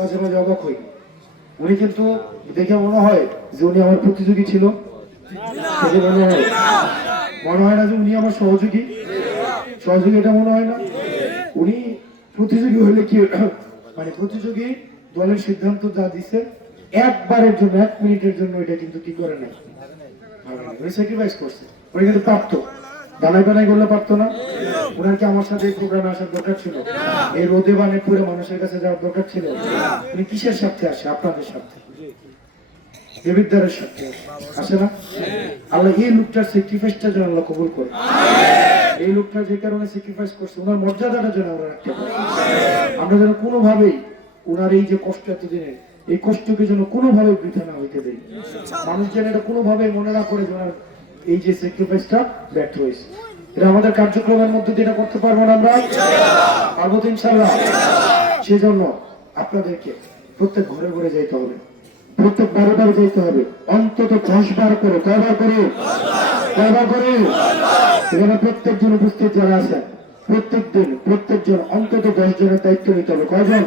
মাঝে মাঝে অবাক হই। উনি কিন্তু দেখে মনে হয় যে উনি আমার প্রতিযোগী ছিল, মনে হয় না যে উনি আমার সহযোগী। এটা মনে হয় না। উনি প্রতিযোগী হলে কি মানে প্রতিযোগী দলের সিদ্ধান্ত যা দিছে একবারের জন্য 1 মিনিটের জন্য এটা কিন্তু কি করে নাই, স্যাক্রিফাইস করছে। উনি কিন্তু প্রাপ্ত, বানাই বানাই করলে পারতো না। ওনার কি আমার সাথে এই প্রোগ্রামে আসার দরকার ছিল? এই রোদে বানে পুরো মানুষের কাছে যাওয়ার দরকার ছিল? উনি কিসের স্বার্থে আসে? আপনাদের স্বার্থে, দেবিদ্বারের স্বার্থে আসে না? আল্লাহ এই লোকটার স্যাক্রিফাইসটা যেন আল্লাহ কবুল করে। এই লোকটা যে কারণে স্যাক্রিফাইস করছে, ওনার মর্যাদাটা যেন আমরা রাখতে পারি। আমরা যেন কোনোভাবেই ওনার এই যে কষ্ট এতদিনের, এই কষ্টকে যেন কোনোভাবে বৃথা না হইতে দেই। মানুষ যেন এটা কোনোভাবে মনে না করে যে ওনার এই যে স্যাক্রিফাইসটা ব্যর্থ হয়েছে। এটা আমাদের কার্যক্রমের মধ্যে দিয়ে করতে পারবো না আমরা, পারবো তো ইনশাআল্লাহ। সেজন্য আপনাদেরকে প্রত্যেক ঘরে ঘরে যাইতে হবে, প্রত্যেক বারে বারে যেতে হবে, অন্তত 10 বার করে। কয়বার করে? এখানে প্রত্যেকজন উপস্থিত যারা আছেন, প্রত্যেক দিন প্রত্যেকজন অন্তত 10 জনের দায়িত্ব নিতে হবে। কয়জন?